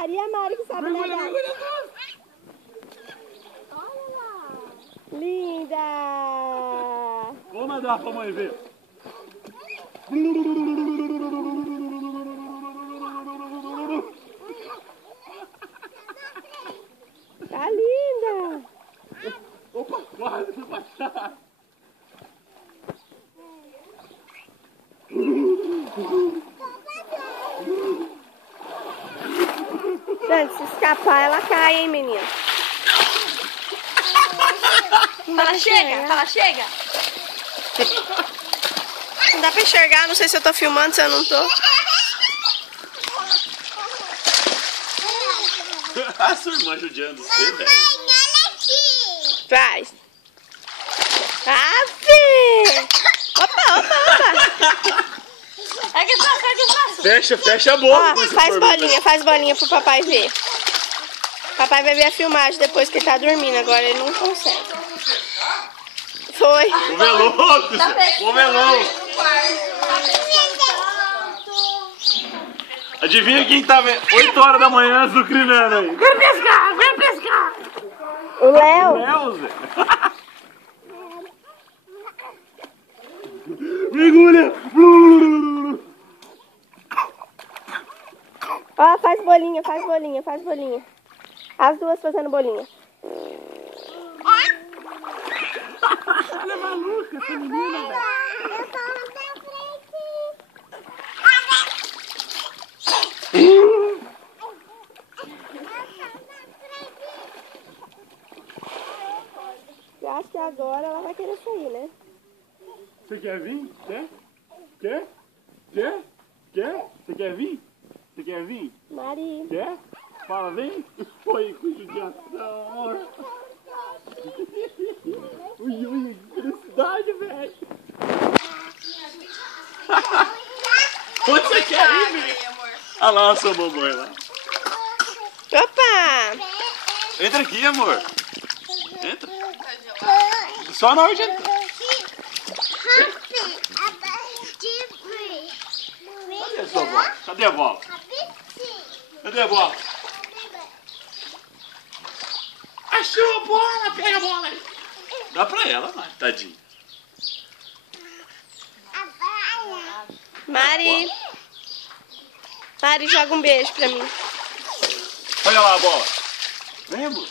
Mari, a Mari que sabe nadar. Mergulha. Olha lá. Linda. Vamos nadar pra mãe ver. Tá linda. Opa, quase foi passar. Gente, se escapar, ela cai, hein, menina? Fala, chega. Não dá pra enxergar, não sei se eu tô filmando, se eu não tô. A sua irmã judiando você, velho. Vai. Ave! Opa. É que passa. Fecha a boca. Ó, faz bolinha pro papai ver. Papai vai ver a filmagem depois que ele tá dormindo, agora ele não consegue. Foi. Como é louco, como é louco. Adivinha quem tá 8 horas da manhã azucrinando aí? Vem pescar. O Léo. Léo, Zé. Mergulha. Ó, faz bolinha. As duas fazendo bolinha. Ela é maluca, essa menina, velho. Eu acho que agora ela vai querer sair, né? Você quer vir? Quer? Você quer vir? Mari. Quer? Fala, vem. Foi, com judiação. Ui, que felicidade, velho. Onde você quer ir, menino? Olha lá a sua mamãe lá. Opa! Entra aqui, amor. Entra. Só na hora de entrar. Cadê a sua bola? Cadê a bola? Achou a bola! Pega a bola aí. Dá pra ela, mãe. Tadinho. Mari, joga um beijo pra mim. Olha lá a bola. Vem, amor.